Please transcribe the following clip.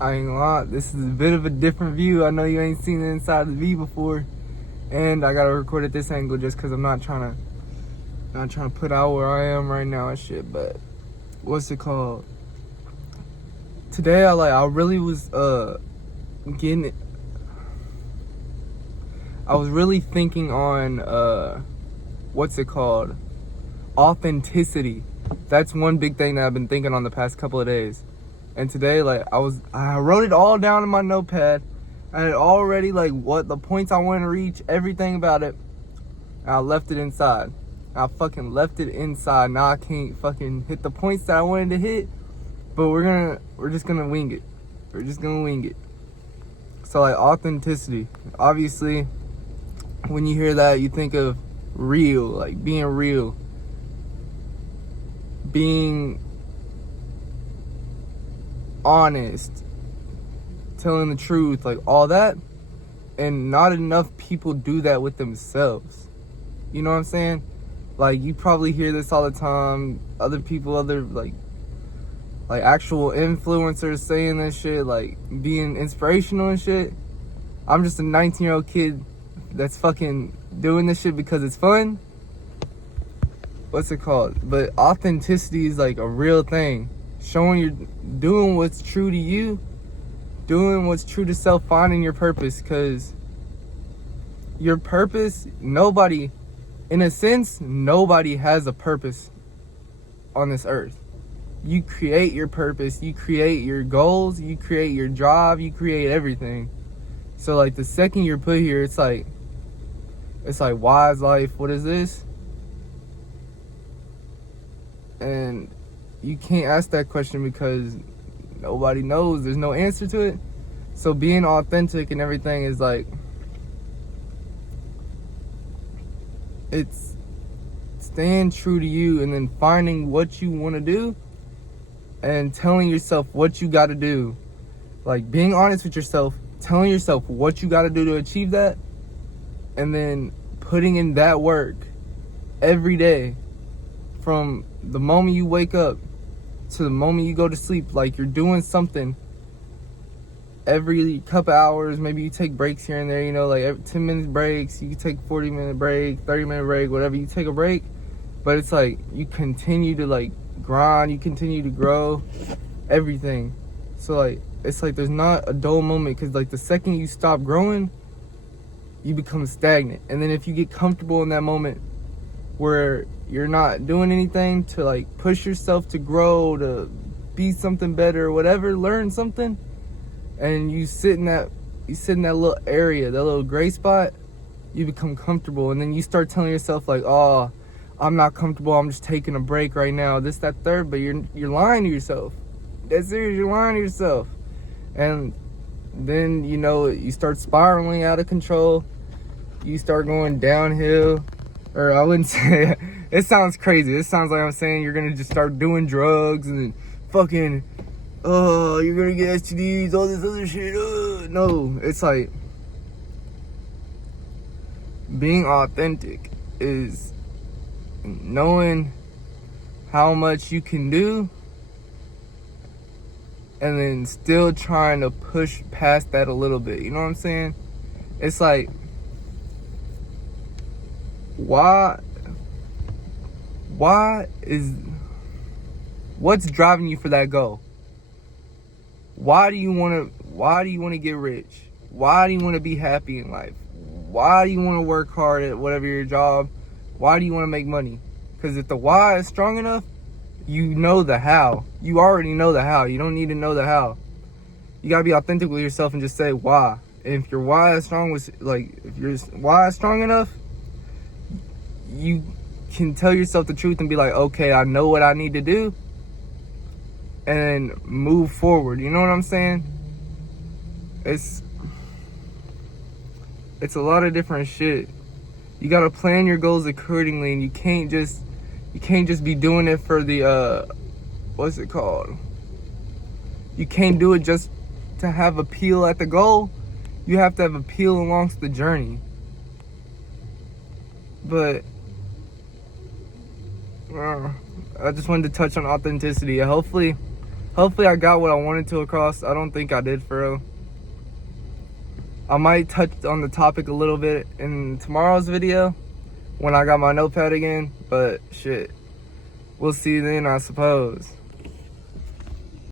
I ain't gonna lie, this is a bit of a different view. I know you ain't seen the inside of the V before, and I gotta record at this angle just because I'm not trying to put out where I am right now and shit. But what's it called? Today I really was getting it. I was really thinking on what's it called? Authenticity. That's one big thing that I've been thinking on the past couple of days. And today, I wrote it all down in my notepad. I had already, what the points I wanted to reach, everything about it. And I left it inside. I fucking left it inside. Now I can't fucking hit the points that I wanted to hit. But we're just gonna wing it. We're just gonna wing it. So, authenticity. Obviously, when you hear that, you think of real, being real. Being honest, telling the truth, all that. And not enough people do that with themselves. You know what I'm saying? You probably hear this all the time. Other people, actual influencers saying this shit, being inspirational and shit. I'm just a 19-year-old kid that's fucking doing this shit because it's fun. What's it called? But authenticity is a real thing. Showing you're doing what's true to you, doing what's true to self, finding your purpose. Because your purpose, nobody has a purpose on this earth. You create your purpose, you create your goals, you create your job, you create everything. So the second you're put here, it's like why is life? What is this? And you can't ask that question because nobody knows. There's no answer to it. So being authentic and everything is it's staying true to you and then finding what you want to do and telling yourself what you got to do. Being honest with yourself, telling yourself what you got to do to achieve that, and then putting in that work every day from the moment you wake up to the moment you go to sleep. You're doing something every couple hours. Maybe you take breaks here and there, every 10 minute breaks. You can take 40-minute break, 30-minute break, whatever. You take a break, but it's you continue to grind, you continue to grow, everything. So it's there's not a dull moment, because the second you stop growing, you become stagnant. And then if you get comfortable in that moment where you're not doing anything to push yourself to grow, to be something better or whatever, learn something, and you sit in that little area, that little gray spot, you become comfortable. And then you start telling yourself oh, I'm not comfortable, I'm just taking a break right now, this, that, third. But you're lying to yourself. That's serious, you're lying to yourself. And then you start spiraling out of control. You start going downhill. Or I wouldn't say it sounds crazy. It sounds like I'm saying you're gonna just start doing drugs and fucking you're gonna get STDs, all this other shit. No, it's being authentic is knowing how much you can do and then still trying to push past that a little bit. You know what I'm saying? It's what's driving you for that goal? Why do you want to get rich? Why do you want to be happy in life? Why do you want to work hard at whatever your job? Why do you want to make money? Because if the why is strong enough, you know the how. You already know the how. You don't need to know the how. You gotta be authentic with yourself and just say why. And if your why is strong, if your why is strong enough, you can tell yourself the truth and be okay, I know what I need to do, and move forward. You know what I'm saying? It's a lot of different shit. You gotta plan your goals accordingly, and you can't just be doing it for the what's it called? You can't do it just to have appeal at the goal. You have to have appeal along the journey. But I just wanted to touch on authenticity. Hopefully Hopefully I got what I wanted to across. I don't think I did, for real. I might touch on the topic a little bit in tomorrow's video when I got my notepad again, but shit, we'll see then, I suppose.